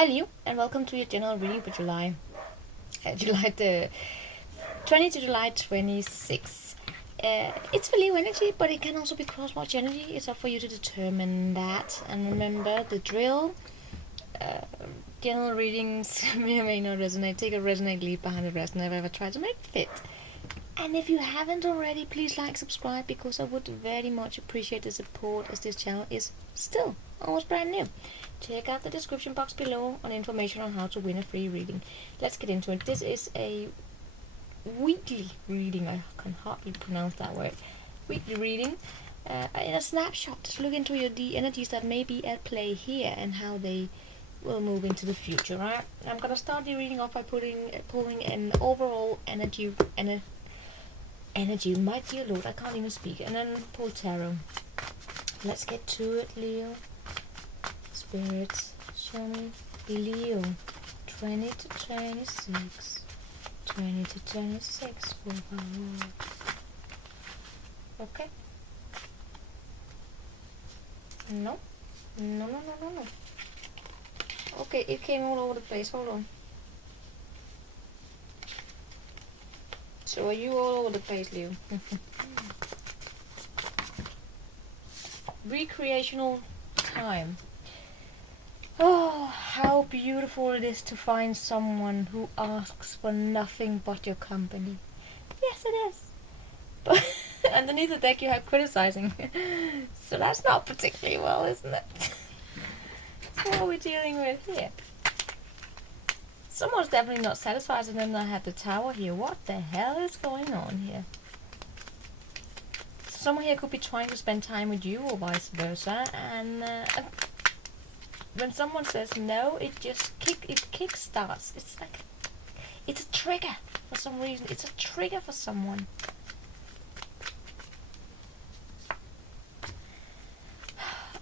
Hi Leo, and welcome to your general reading for July. July the 20 to July 26. It's for Leo energy, but it can also be crosswatch energy. It's up for you to determine that. And remember the drill. Uh, General readings may or may not resonate. Take a resonate, leave behind the rest. Never ever try to make it fit. And if you haven't already, please like, subscribe, because I would very much appreciate the support, as this channel is still almost brand new. Check out the description box below on information on how to win a free reading. Let's get into it. This is a weekly reading. I can hardly pronounce that word. Weekly reading. In a snapshot, just look into the energies that may be at play here and how they will move into the future. Right? I'm gonna start the reading off by pulling an overall energy. My dear Lord, I can't even speak. And then pull tarot. Let's get to it, Leo. Spirits, show me Leo 20 to 26. 20 to 26 for power. Okay. No. No. Okay, it came all over the place. Hold on. So are you all over the place, Leo? Recreational time. Oh, how beautiful it is to find someone who asks for nothing but your company. Yes, it is. But underneath the deck you have criticizing. So that's not particularly well, isn't it? That's what we're dealing with here. Someone's definitely not satisfied, and then I have the tower here. What the hell is going on here? Someone here could be trying to spend time with you, or vice versa, and when someone says no, it just kick starts. It's like it's a trigger for some reason. It's a trigger for someone.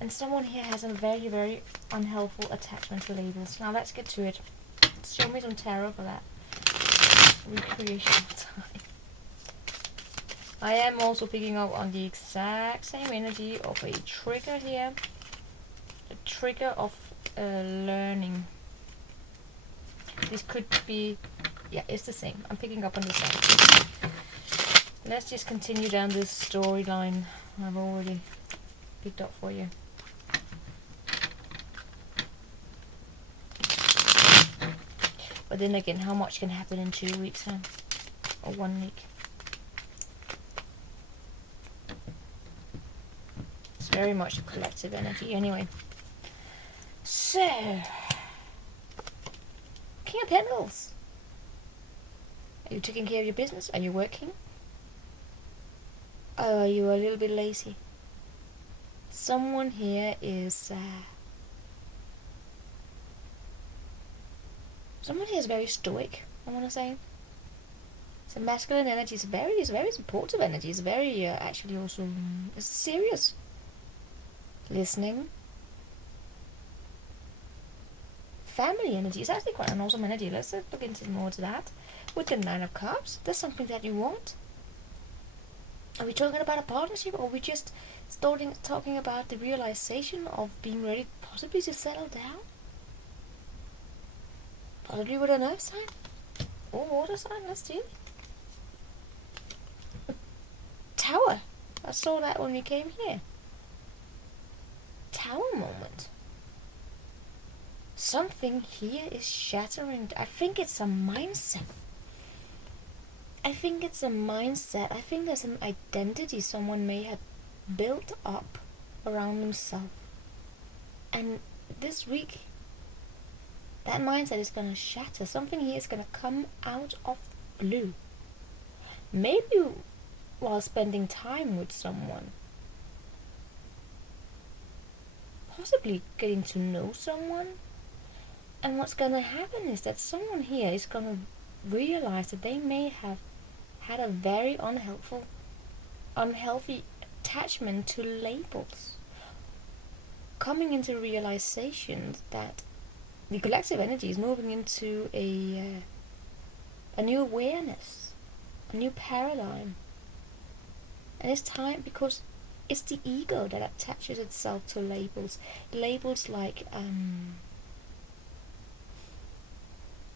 And someone here has a very, very unhelpful attachment to labels. Now let's get to it. Show me some tarot for that. Recreational time. I am also picking up on the exact same energy of a trigger here. A trigger of learning. This could be, yeah, it's the same. I'm picking up on the same. Let's just continue down this storyline I've already picked up for you. But then again, how much can happen in 2 weeks, huh? Or 1 week? It's very much a collective energy anyway. So, King of Pentacles. Are you taking care of your business? Are you working? Or are you a little bit lazy? Someone here is very stoic, I want to say. It's a masculine energy. It's very supportive energy. It's very actually also it's serious. Listening. Family energy is actually quite an awesome energy. Let's look into more to that. With the 9 of Cups, there's something that you want. Are we talking about a partnership, or are we just talking about the realization of being ready possibly to settle down? Possibly with an earth sign or water sign. Let's do it. Tower. I saw that when we came here. Tower moment. Something here is shattering. I think it's a mindset. I think there's an identity someone may have built up around themselves. And this week, that mindset is going to shatter. Something here is going to come out of blue. Maybe while spending time with someone. Possibly getting to know someone. And what's going to happen is that someone here is going to realize that they may have had a very unhealthy attachment to labels. Coming into realization that the collective energy is moving into a new awareness, a new paradigm. And it's time, because it's the ego that attaches itself to labels. Labels like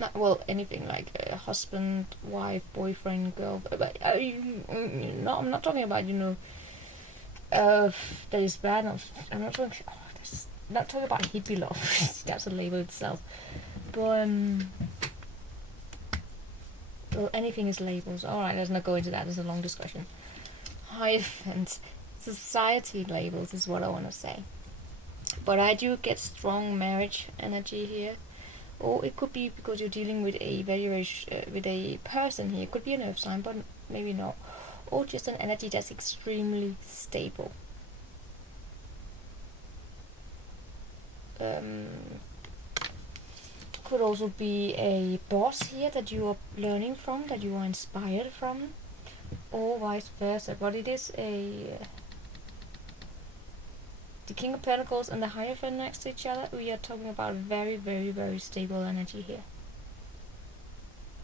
not, well, anything like a husband, wife, boyfriend, girl. But no, I'm not talking about that is bad. I'm not talking. Oh, not talking about hippie love. That's a label itself. But well, anything is labels. All right, let's not go into that. It's a long discussion. Hyphens, society labels is what I want to say. But I do get strong marriage energy here. Or it could be because you're dealing with a with a person here. It could be an earth sign, but maybe not. Or just an energy that's extremely stable. Could also be a boss here that you are learning from, that you are inspired from, or vice versa. But it is the King of Pentacles and the Hierophant next to each other. We are talking about very, very, very stable energy here.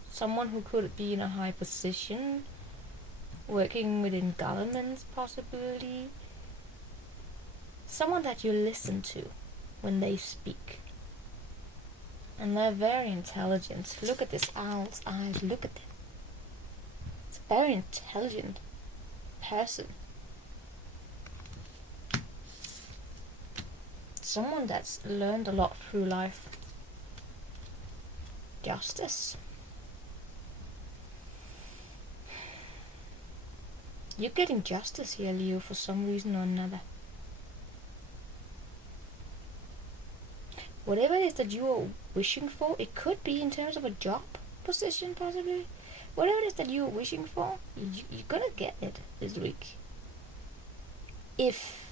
Someone who could be in a high position, working within governments possibly. Someone that you listen to when they speak. And they're very intelligent. Look at this owl's eyes. Look at them. It's a very intelligent person. Someone that's learned a lot through life. Justice. You're getting justice here, Leo, for some reason or another. Whatever it is that you are wishing for, it could be in terms of a job position, possibly. Whatever it is that you are wishing for, you're gonna get it this week. If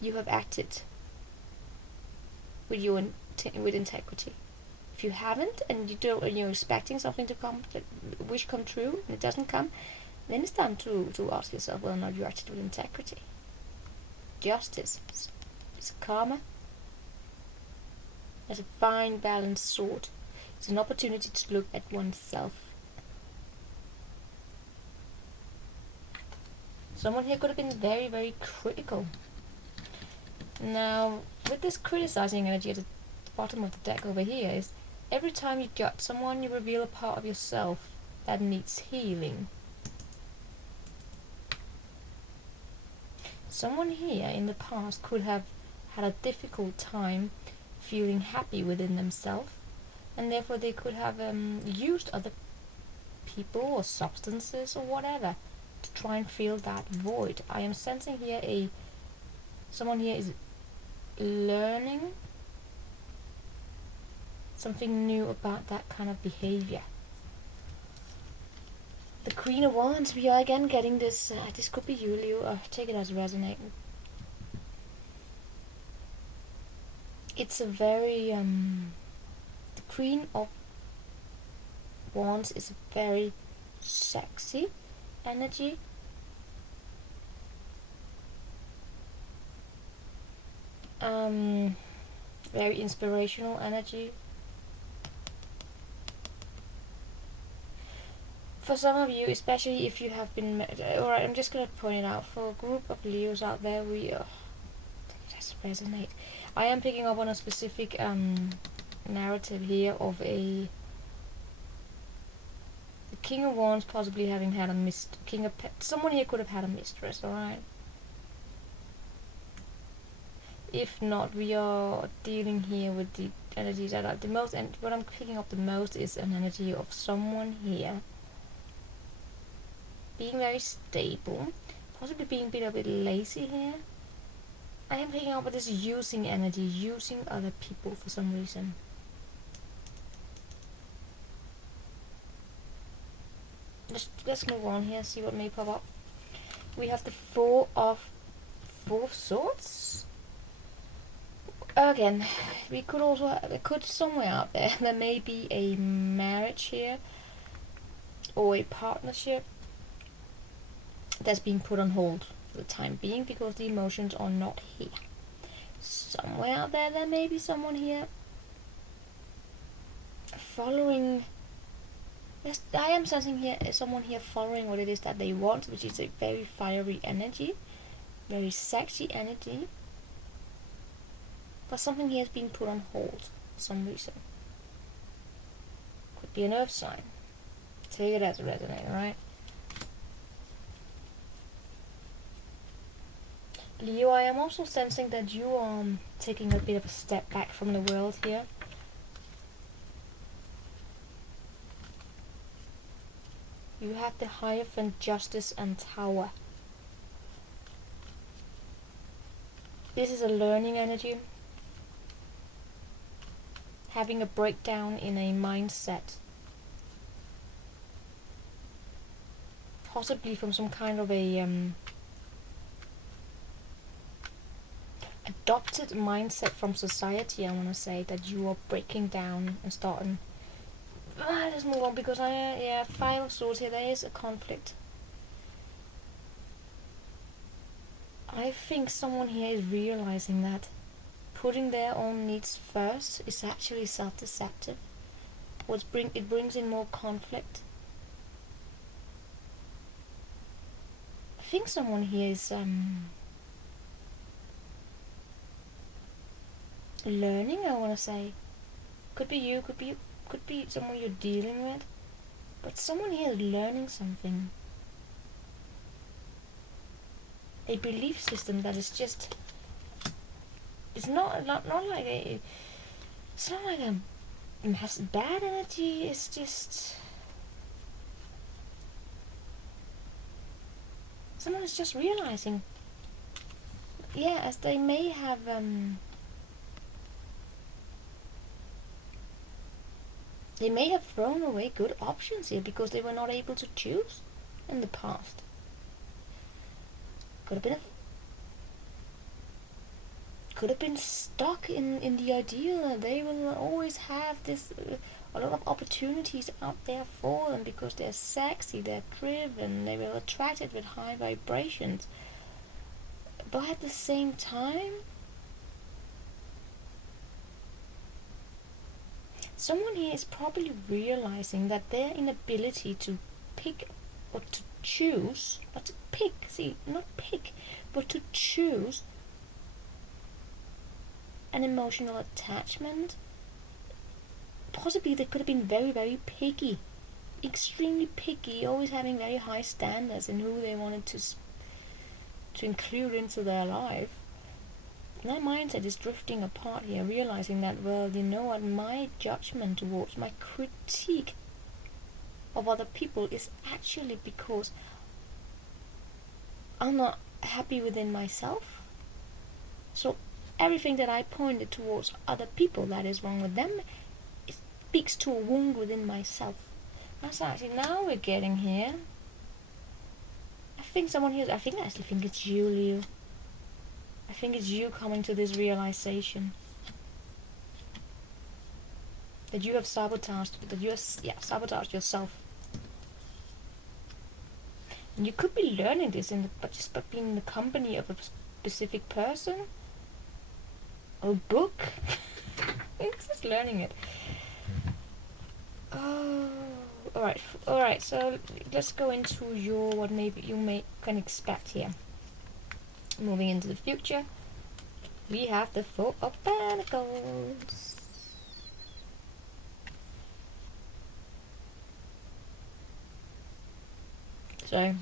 you have acted with with integrity. If you haven't, and you're expecting something to come, wish come true, and it doesn't come, then it's time to ask yourself whether or not you acted with integrity. Justice. It's karma. It's a fine balanced sword. It's an opportunity to look at oneself. Someone here could have been very, very critical. Now, with this criticizing energy at the bottom of the deck over here, is every time you judge someone, you reveal a part of yourself that needs healing. Someone here in the past could have had a difficult time feeling happy within themselves, and therefore they could have used other people or substances or whatever to try and fill that void. I am sensing here someone here is learning something new about that kind of behavior. The Queen of Wands, we are again getting this, this could be you, Leo, take it as resonating. It's a very, the Queen of Wands is a very sexy energy. Very inspirational energy. For some of you, especially if you have been, alright, I'm just gonna point it out, for a group of Leos out there, we just resonate. I am picking up on a specific narrative here of the King of Wands possibly having had someone here could have had a mistress, alright? If not, we are dealing here with the energies that are the most, and what I'm picking up the most is an energy of someone here being very stable, possibly being a bit lazy here. I am picking up with this using energy, using other people for some reason. Let's move on here, see what may pop up. We have the Four of Swords. Again, we could also, somewhere out there may be a marriage here, or a partnership that's being put on hold for the time being because the emotions are not here. Somewhere out there may be someone here following. Yes, I am sensing here someone here following what it is that they want, which is a very fiery energy, very sexy energy. But something here is being put on hold. for some reason. Could be an earth sign. Take it as a resonator, right? Leo, I am also sensing that you are taking a bit of a step back from the world here. You have the Hierophant, Justice, and Tower. This is a learning energy. Having a breakdown in a mindset. Possibly from some kind of a adopted mindset from society, I want to say, that you are breaking down and starting. Let's move on, because Five of Swords here, there is a conflict. I think someone here is realizing that putting their own needs first is actually self-deceptive. It brings in more conflict. I think someone here is learning, I want to say. Could be you, could be someone you're dealing with, but someone here is learning something. A belief system that is just, it's not like a bad energy. It's just someone is just realizing, as they may have thrown away good options here because they were not able to choose in the past. Could have been stuck in the idea that they will always have this a lot of opportunities out there for them because they're sexy, they're driven, they were attracted with high vibrations. But at the same time, someone here is probably realizing that their inability to pick or to choose, not to pick, but to choose an emotional attachment. Possibly they could have been very, very picky, extremely picky, always having very high standards in who they wanted to include into their life. And that mindset is drifting apart here, realizing that, well, you know what, my judgment towards, my critique of other people is actually because I'm not happy within myself. So everything that I pointed towards other people that is wrong with them, it speaks to a wound within myself. That's actually, now we're getting here. I think I actually think it's you, Leo. I think it's you coming to this realization that you have sabotaged yourself. And you could be learning this just by being in the company of a specific person or a book. It's just learning it. Oh, alright. So let's go into what maybe you can expect here. Moving into the future, we have the Four of Pentacles. So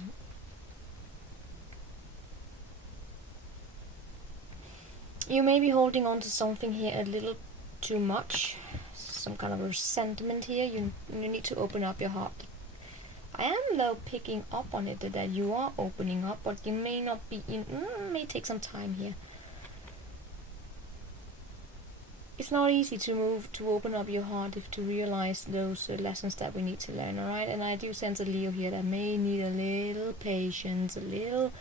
you may be holding on to something here a little too much, some kind of resentment here. You need to open up your heart. I am though picking up on it that you are opening up, but you may not be may take some time here. It's not easy to open up your heart to realize those lessons that we need to learn, alright? And I do sense a Leo here that may need a little patience, a little,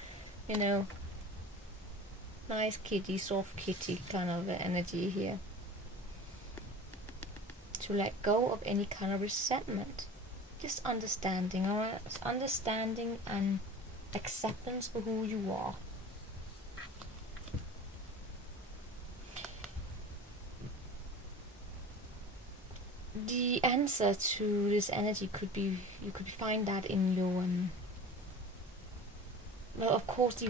nice kitty, soft kitty kind of energy here. To let go of any kind of resentment. Just understanding, alright? Understanding and acceptance for who you are. The answer to this energy could be, you could find that in your well, of course, the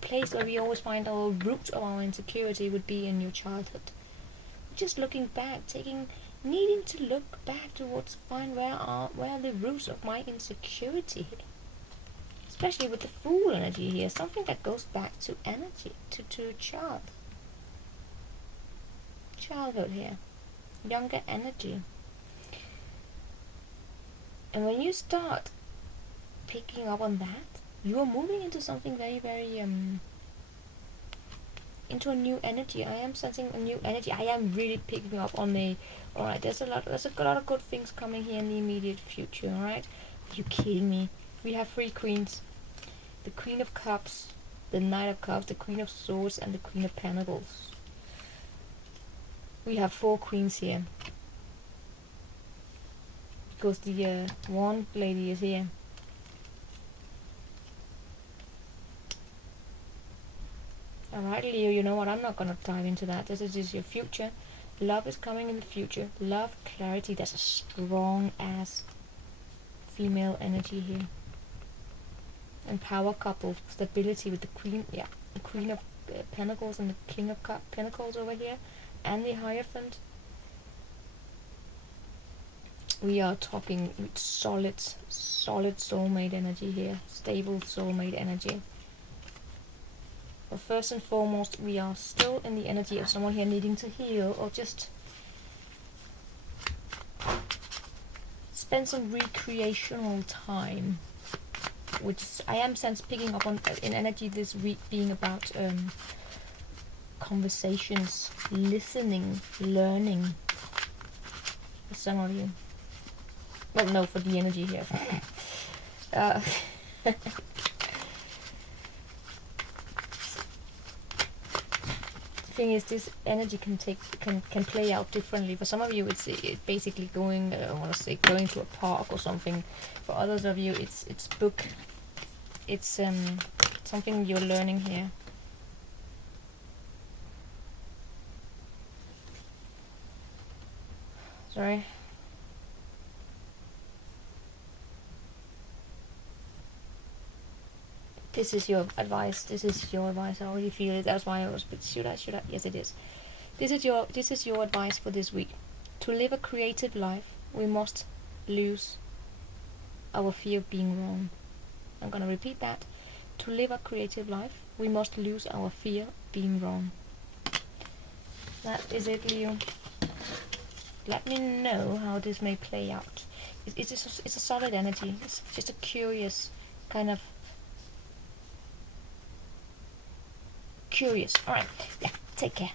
place where we always find our root of our insecurity would be in your childhood. just looking back, needing to look back towards find where are the roots of my insecurity here. Especially with the Fool energy here, something that goes back to energy, to childhood here, younger energy. And when you start picking up on that, you are moving into something very, very into a new energy. I am sensing a new energy. I am really picking up on the. All right, there's a lot of good things coming here in the immediate future. All right, are you kidding me? We have 3 queens: the Queen of Cups, the Knight of Cups, the Queen of Swords, and the Queen of Pentacles. We have 4 queens here because the Wand lady is here. Alright, Leo, you know what? I'm not gonna dive into that. This is just your future. Love is coming in the future. Love, clarity. That's a strong ass female energy here. And power couple. Stability with the Queen. Yeah, the Queen of Pentacles and the King of Pentacles over here. And the Hierophant. We are talking with solid soulmate energy here. Stable soulmate energy. But first and foremost, we are still in the energy of someone here needing to heal or just spend some recreational time, which I am picking up on in energy this week being about conversations, listening, learning for some of you. Well, no, for the energy here. Thing is, this energy can play out differently. For some of you, it's basically going. I want to say going to a park or something. For others of you, it's book. It's something you're learning here. Sorry. This is your advice. This is your advice. I already feel it. That's why I was. But should I? Yes, it is. This is your advice for this week. To live a creative life, we must lose our fear of being wrong. I'm gonna repeat that. To live a creative life, we must lose our fear of being wrong. That is it, Leo. Let me know how this may play out. It's a solid energy. It's just a curious kind of. Curious. Alright. Yeah. Take care.